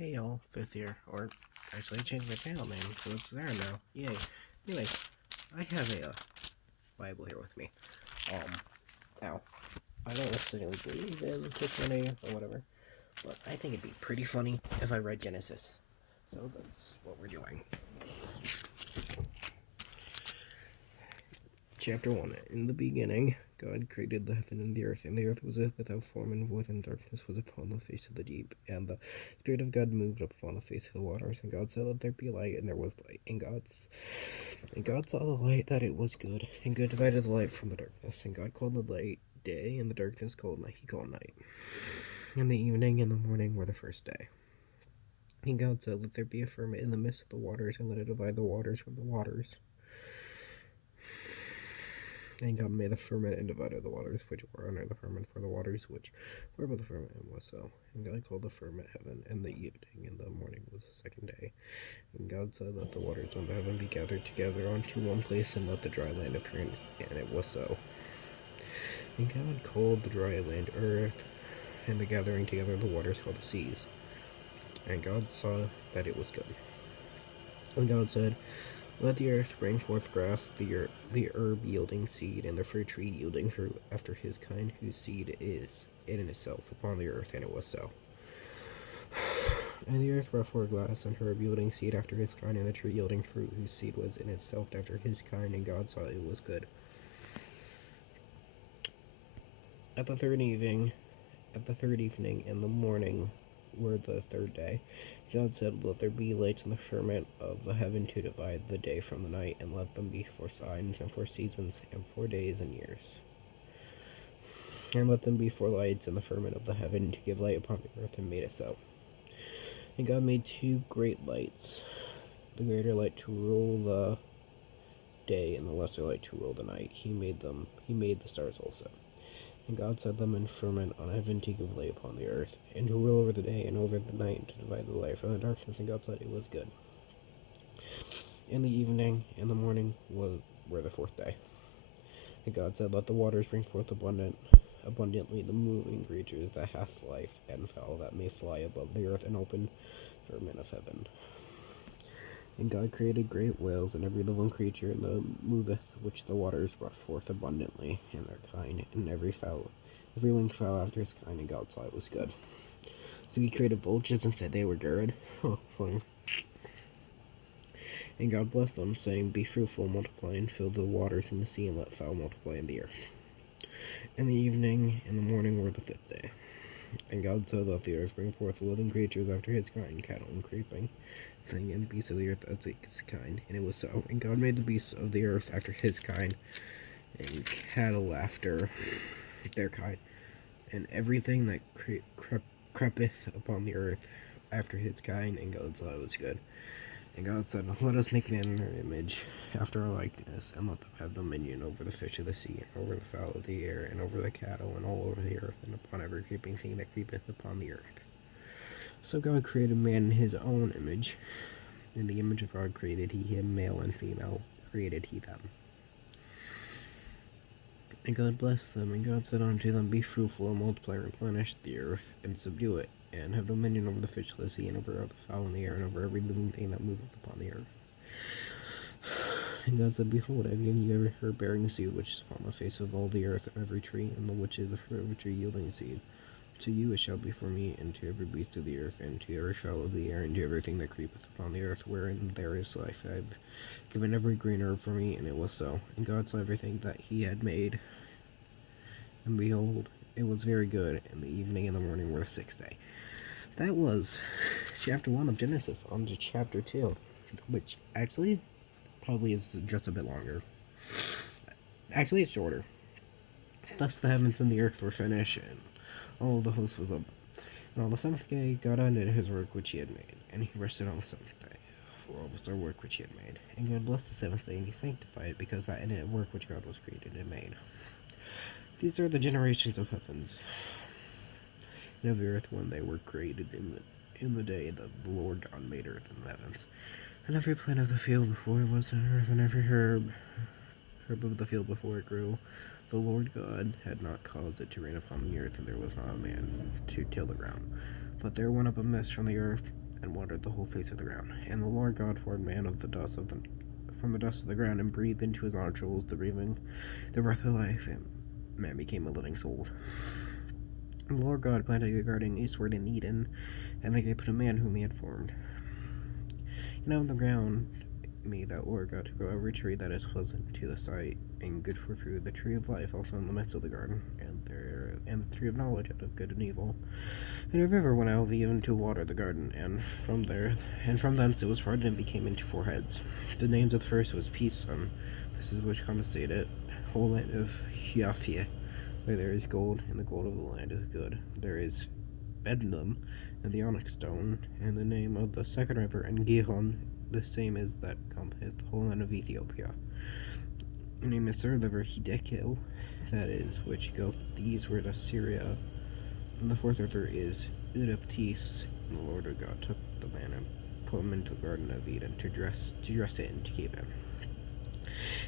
Hey y'all, Fifth year, or actually I changed my channel name, so it's there now. Yay. Anyway, I have a Bible here with me. Now, I don't necessarily believe in Christianity or whatever, but I think it'd be pretty funny if I read Genesis. So that's what we're doing. Chapter 1. In the beginning, God created the heaven and the earth was without form and void, and darkness was upon the face of the deep. And the Spirit of God moved upon the face of the waters. And God said, "Let there be light," and there was light. And God saw the light that it was good, and God divided the light from the darkness. And God called the light day, and the darkness He called night. And the evening and the morning were the first day. And God said, "Let there be a firmament in the midst of the waters, and let it divide the waters from the waters." And God made the firmament and divided the waters which were under the firmament for the waters which were above the firmament, and was so. And God called the firmament heaven, and the evening and the morning was the second day. And God said, "Let the waters under heaven be gathered together unto one place, and let the dry land appear," and it was so. And God called the dry land earth, and the gathering together of the waters called the seas. And God saw that it was good. And God said, "Let the earth bring forth grass, the herb yielding seed, and the fruit tree yielding fruit after his kind, whose seed is in itself upon the earth," and it was so. And the earth brought forth grass, and herb yielding seed after his kind, and the tree yielding fruit, whose seed was in itself after his kind, and God saw it was good. At the third evening, and the morning were the third day. God said, "Let there be lights in the firmament of the heaven to divide the day from the night, and let them be for signs, and for seasons, and for days and years. And let them be for lights in the firmament of the heaven to give light upon the earth," and made it so. And God made two great lights, the greater light to rule the day, and the lesser light to rule the night. He made the stars also. And God set them in firmament on heaven to give light upon the earth, and to rule over the day and over the night, and to divide the light from the darkness. And God said it was good. And the evening and the morning were the fourth day. And God said, "Let the waters bring forth abundantly the moving creatures that hath life, and fowl that may fly above the earth, and open firmament of heaven." And God created great whales, and every living creature that moveth, which the waters brought forth abundantly, and their kind, and every winged fowl after his kind, and God saw it was good. So he created vultures and said they were good. Funny. And God blessed them, saying, "Be fruitful, multiply, and fill the waters in the sea, and let fowl multiply in the earth." And the evening and the morning were the fifth day. And God said, "Let the earth bring forth living creatures after his kind, cattle and creeping thing, and beasts of the earth as his kind." And it was so. And God made the beasts of the earth after his kind, and cattle after their kind, and everything that creepeth upon the earth after his kind. And God saw it was good. And God said, "Let us make man in our image, after our likeness, and let them have dominion over the fish of the sea, and over the fowl of the air, and over the cattle, and all over the earth, and upon every creeping thing that creepeth upon the earth." So God created man in his own image. In the image of God created he him, male and female created he them. And God blessed them, and God said unto them, "Be fruitful, and multiply, and replenish the earth, and subdue it, and have dominion over the fish of the sea, and over the fowl in the air, and over every living thing that moveth upon the earth." And God said, "Behold, I have given you every herb bearing seed which is upon the face of all the earth, and every tree, and the which is the fruit of a tree yielding seed. To you it shall be for me, and to every beast of the earth, and to every fowl of the air, and to everything that creepeth upon the earth, wherein there is life. I have given every green herb for me," and it was so. And God saw everything that he had made, and behold, it was very good. And the evening and the morning were the sixth day. That was chapter 1 of Genesis. On to chapter 2, which actually probably is just a bit longer. Actually, it's shorter. "Thus the heavens and the earth were finished, and all the host was up. And on the seventh day God ended his work which he had made, and he rested on the seventh day for all the work which he had made. And God blessed the seventh day, and he sanctified it, because that ended work which God was created and made." These are the generations of heavens and of the earth when they were created in the day that the Lord God made earth and the heavens. And every plant of the field before it was in earth, and every herb of the field before it grew. The Lord God had not caused it to rain upon the earth, and there was not a man to till the ground. But there went up a mist from the earth, and watered the whole face of the ground. And the Lord God formed man from the dust of the ground, and breathed into his nostrils the breath of life, and man became a living soul. And the Lord God planted a garden eastward in Eden, and there he put a man whom he had formed. And out of the ground made that Lord God to grow every tree that is pleasant to the sight and good for food, the tree of life also in the midst of the garden, and the tree of knowledge of good and evil. And a river went out of Eden to water the garden, and from thence it was parted and became into 4 heads. The names of the first was Pison. This is which compensated whole land of Hiaphia, where there is gold, and the gold of the land is good. There is Bedlam, and the onyx stone, and the name of the second river, and Gihon, the same as that compasseth the whole land of Ethiopia. The name is third river Hiddekel, that is, which goeth eastward to Syria. And the fourth river is Udaptis, and the Lord God took the man and put him into the garden of Eden to dress it and to keep it.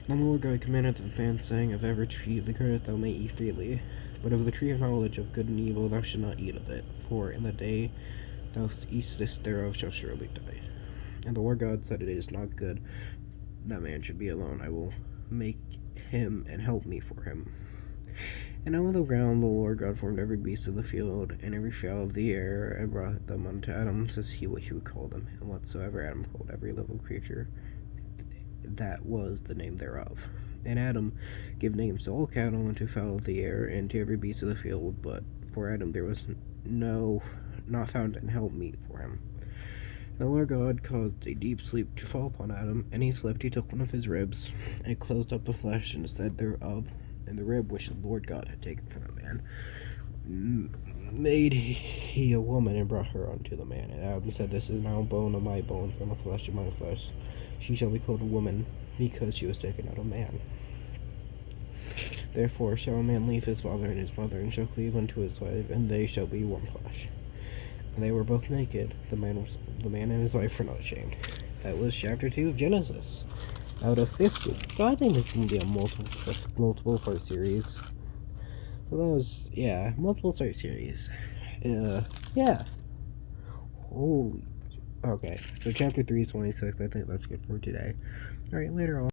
And the Lord God commanded the man, saying, Of every tree of the garden thou mayst eat freely, but of the tree of knowledge of good and evil thou shalt not eat of it, for in the day thou eatest thereof shalt surely die. And the Lord God said, It is not good that man should be alone. I will make him and help me for him. And out of the ground the Lord God formed every beast of the field, and every fowl of the air, and brought them unto Adam to see what he would call them. And whatsoever Adam called every living creature, that was the name thereof. And Adam gave names to all cattle, and to fowl of the air, and to every beast of the field. But for Adam there was not found an helpmeet for him. The Lord God caused a deep sleep to fall upon Adam, and he slept. He took one of his ribs, and closed up the flesh instead thereof, and the rib which the Lord God had taken from the man made he a woman, and brought her unto the man. And Adam said, This is now bone of my bones, and the flesh of my flesh. She shall be called a woman, because she was taken out of man. Therefore shall a man leave his father and his mother, and shall cleave unto his wife, and they shall be one flesh. And they were both naked. The man and his wife were not ashamed. That was chapter 2 of Genesis, out of 50. So I think this can be a multiple part series. So that was, multiple part series. Yeah. Holy. Okay, so chapter 3 is 26. I think that's good for today. Alright, later on.